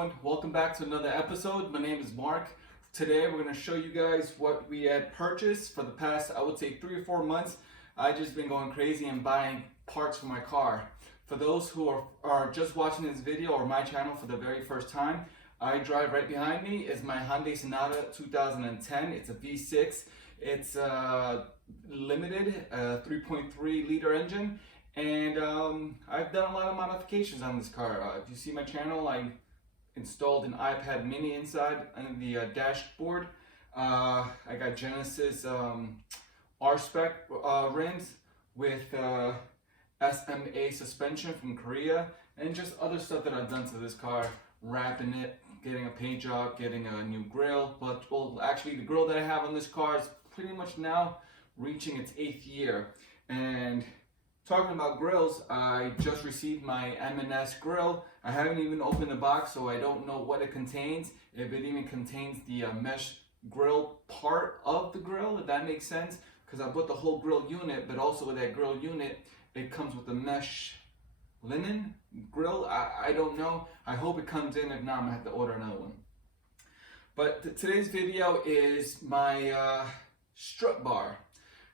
everyone, welcome back to another episode. My name is Mark. Today we're going to show you guys what we had purchased for the past, I would say 3 or 4 months. I've just been going crazy and buying parts for my car. For those who are just watching this video or my channel for the very first time, I drive right behind me is my Hyundai Sonata 2010. It's a V6. It's limited, 3.3 liter engine. And I've done a lot of modifications on this car. If you see my channel, I installed an iPad mini inside on the dashboard. I got Genesis R-Spec rims with SMA suspension from Korea, and just other stuff that I've done to this car, wrapping it, getting a paint job, getting a new grille. But well, actually the grille that I have on this car is pretty much now reaching its 8th year. And talking about grills, I just received my M&S grill. I haven't even opened the box, so I don't know what it contains. If it even contains the mesh grill part of the grill, if that makes sense. Because I bought the whole grill unit, but also with that grill unit, it comes with the mesh linen grill. I don't know. I hope it comes in. If not, I'm gonna have to order another one. But today's video is my Strut Bar.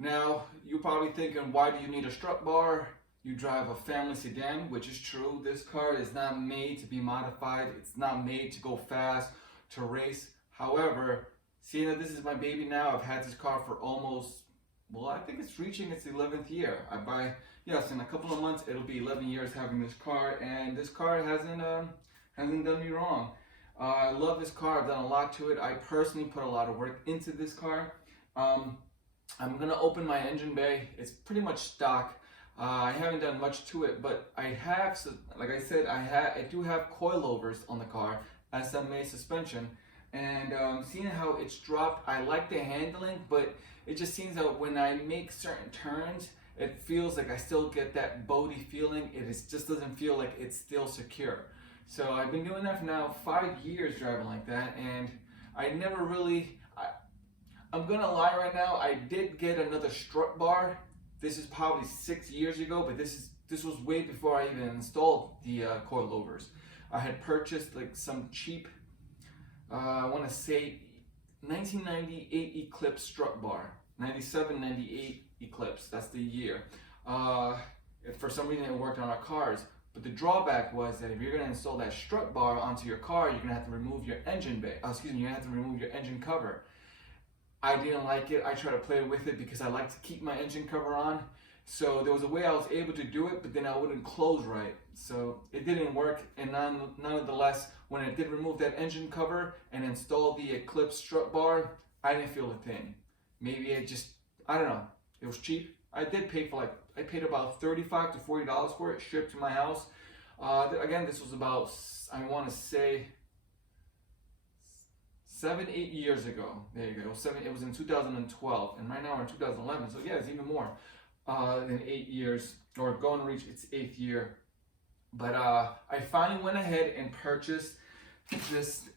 Now, you're probably thinking, why do you need a strut bar? You drive a family sedan, which is true. This car is not made to be modified. It's not made to go fast, to race. However, seeing that this is my baby now, I've had this car for almost, well, I think it's reaching its 11th year. Yes, in a couple of months, it'll be 11 years having this car, and this car hasn't done me wrong. I love this car. I've done a lot to it. I personally put a lot of work into this car. I'm gonna open my engine bay. It's pretty much stock. I haven't done much to it, but I have, so like I said, I do have coilovers on the car, SMA suspension, and seeing how it's dropped, I like the handling, but it just seems that when I make certain turns, it feels like I still get that boaty feeling. Just doesn't feel like it's still secure. So I've been doing that for now 5 years driving like that, and I never really. I'm gonna lie right now, I did get another strut bar. This is probably 6 years ago, but this was way before I even installed the coilovers. I had purchased like some cheap, I wanna say 1998 Eclipse strut bar. 97, 98 Eclipse, that's the year. For some reason it worked on our cars. But the drawback was that if you're gonna install that strut bar onto your car, you're gonna have to remove your engine bay. You're gonna have to remove your engine cover. I didn't like it. I tried to play with it because I like to keep my engine cover on. So there was a way I was able to do it, but then I wouldn't close right. So it didn't work, and nonetheless, when I did remove that engine cover and install the Eclipse strut bar, I didn't feel a thing. Maybe I don't know, it was cheap. I did pay for I paid about $35 to $40 for it, shipped to my house. Again, this was about, I wanna say, 7, 8 years ago. There you go. It was in 2012, and right now we're in 2011. So yeah, it's even more than 8 years, or going to reach its 8th year. But I finally went ahead and purchased this,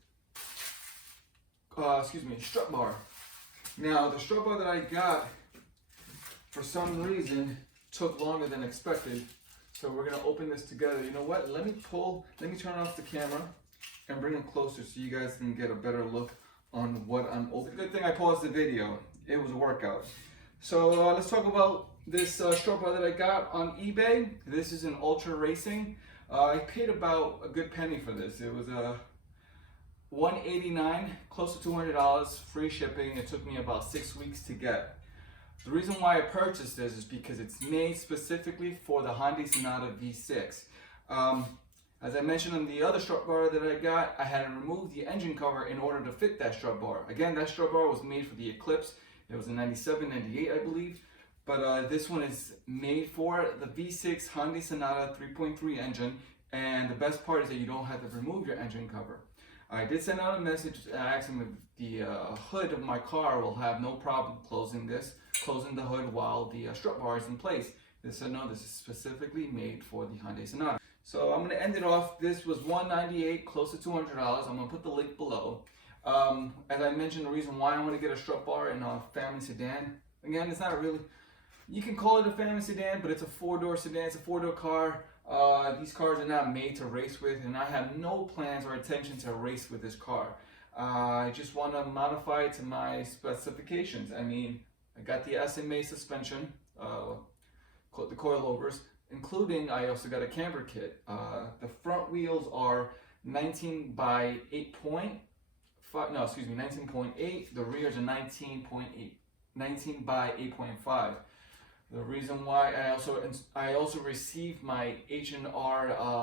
strut bar. Now the strut bar that I got, for some reason, took longer than expected. So we're gonna open this together. You know what? Let me turn off the camera and bring them closer so you guys can get a better look on what I'm opening. Good thing I paused the video. It was a workout. So let's talk about this strut bar that I got on eBay. This is an Ultra Racing. I paid about a good penny for this. It was $189, close to $200, free shipping. It took me about 6 weeks to get. The reason why I purchased this is because it's made specifically for the Hyundai Sonata V6. As I mentioned on the other strut bar that I got, I had to remove the engine cover in order to fit that strut bar. Again, that strut bar was made for the Eclipse. It was a 97, 98, I believe. But this one is made for the V6 Hyundai Sonata 3.3 engine. And the best part is that you don't have to remove your engine cover. I did send out a message asking if the hood of my car will have no problem closing the hood while the strut bar is in place. They said no, this is specifically made for the Hyundai Sonata. So I'm going to end it off. This was $198, close to $200. I'm going to put the link below. As I mentioned, the reason why I want to get a strut bar in a family sedan, again, it's not really, You can call it a family sedan, but it's a four-door sedan. It's a four-door car. These cars are not made to race with, and I have no plans or intention to race with this car. I just want to modify it to my specifications. I mean, I got the SMA suspension, the coilovers, including I also got a camber kit. The front wheels are 19 by 8.5, no, excuse me, 19.8. The rears are 19.8, 19 by 8.5. The reason why I also received my H&R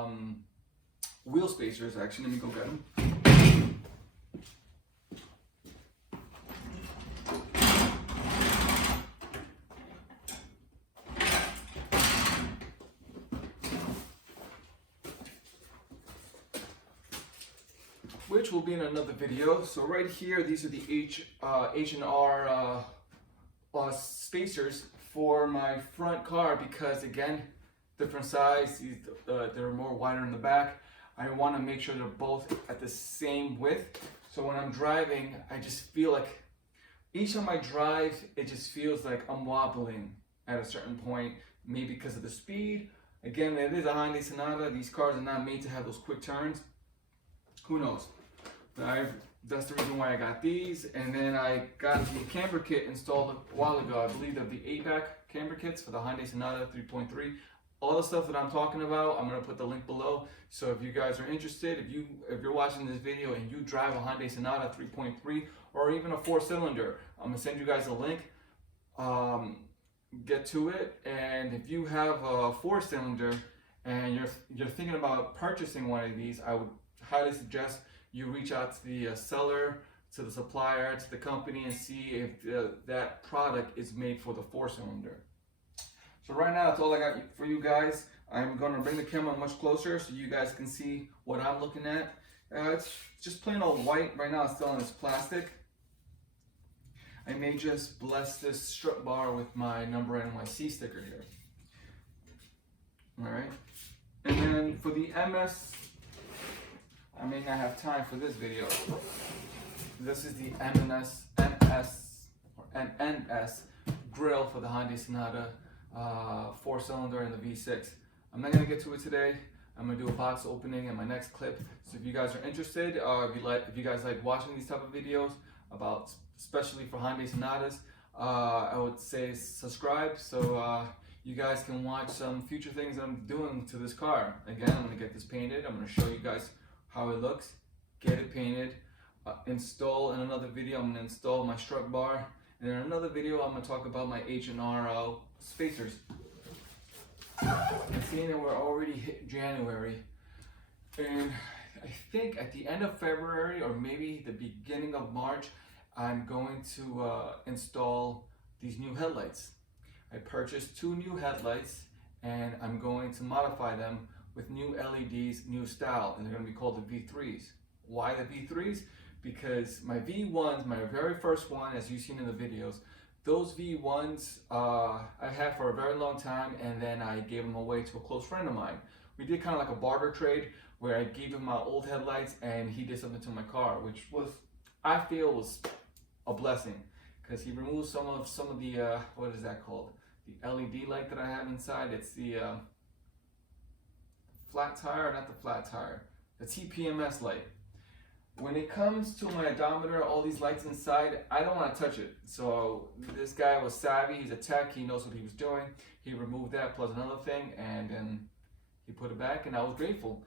wheel spacers. Actually, let me go get them. Which will be in another video. So right here, these are the H&R spacers for my front car, because again, different size, they're more wider in the back. I want to make sure they're both at the same width. So when I'm driving, I just feel like each time I drive, it just feels like I'm wobbling at a certain point, maybe because of the speed. Again, it is a Hyundai Sonata. These cars are not made to have those quick turns. Who knows? That's the reason why I got these. And then I got the camber kit installed a while ago. I believe they're the Eibach camber kits for the Hyundai Sonata 3.3. All the stuff that I'm talking about, I'm gonna put the link below. So if you guys are interested, if you're watching this video and you drive a Hyundai Sonata 3.3 or even a 4-cylinder, I'm gonna send you guys a link. Get to it. And if you have a 4-cylinder and you're thinking about purchasing one of these, I would highly suggest you reach out to the seller, to the supplier, to the company, and see if that product is made for the 4-cylinder. So right now, that's all I got for you guys. I'm gonna bring the camera much closer so you guys can see what I'm looking at. It's just plain old white. Right now, it's still in this plastic. I may just bless this Strut Bar with my NuMBERNYC sticker here. All right. And then for the MS, I may not have time for this video. This is the NS grill for the Hyundai Sonata 4-cylinder and the V6. I'm not gonna get to it today. I'm gonna do a box opening in my next clip. So if you guys are interested, if you guys like watching these type of videos about, especially for Hyundai Sonatas, I would say subscribe so you guys can watch some future things that I'm doing to this car. Again, I'm gonna get this painted. I'm gonna show you guys how it looks, get it painted, install. In another video, I'm gonna install my Strut Bar, and in another video, I'm gonna talk about my H&R spacers. And seeing that we're already hit January, and I think at the end of February or maybe the beginning of March, I'm going to install these new headlights. I purchased 2 new headlights, and I'm going to modify them with new LEDs, new style, and they're going to be called the V3s. Why the V3s? Because my V1s, my very first one, as you've seen in the videos, those V1s I had for a very long time, and then I gave them away to a close friend of mine. We did kind of like a barter trade where I gave him my old headlights and he did something to my car, which was, I feel, was a blessing, because he removed some of the what is that called? The LED light that I have inside. It's the flat tire, not the flat tire, the TPMS light. When it comes to my odometer, all these lights inside, I don't want to touch it. So this guy was savvy, he's a tech, he knows what he was doing. He removed that plus another thing, and then he put it back, and I was grateful.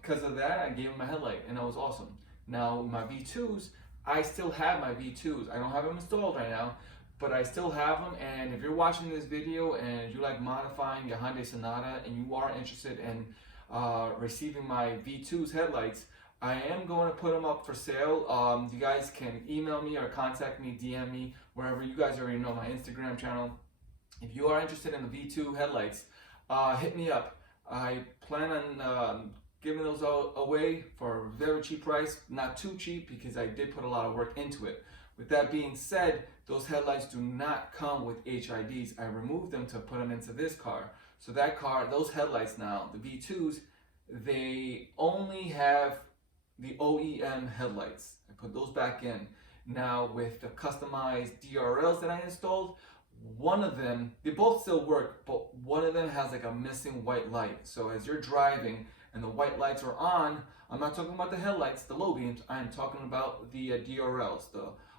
Because of that, I gave him my headlight, and that was awesome. Now my V2s, I still have my V2s. I don't have them installed right now, but I still have them. And if you're watching this video and you like modifying your Hyundai Sonata and you are interested in receiving my V2's headlights, I am going to put them up for sale. You guys can email me or contact me, DM me, wherever. You guys already know my Instagram channel. If you are interested in the V2 headlights, hit me up. I plan on giving those away for a very cheap price, not too cheap, because I did put a lot of work into it. With that being said, those headlights do not come with HIDs. I removed them to put them into this car. So that car, those headlights now, the V2s, they only have the OEM headlights. I put those back in. Now with the customized DRLs that I installed, one of them, they both still work, but one of them has like a missing white light. So as you're driving and the white lights are on, I'm not talking about the headlights, the low beams, I'm talking about the DRLs,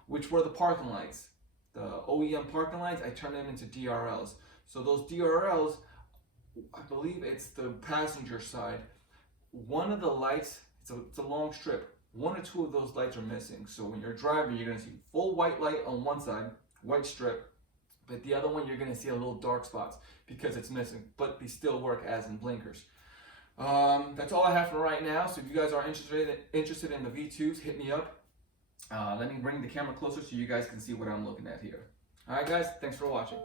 which were the parking lights. The OEM parking lights, I turned them into DRLs. So those DRLs, I believe it's the passenger side. One of the lights, it's a long strip. One or two of those lights are missing. So when you're driving, you're gonna see full white light on one side, white strip, but the other one you're gonna see a little dark spots because it's missing, but they still work as in blinkers. That's all I have for right now. So if you guys are interested in the V2s, hit me up. Let me bring the camera closer so you guys can see what I'm looking at here. All right, guys, thanks for watching.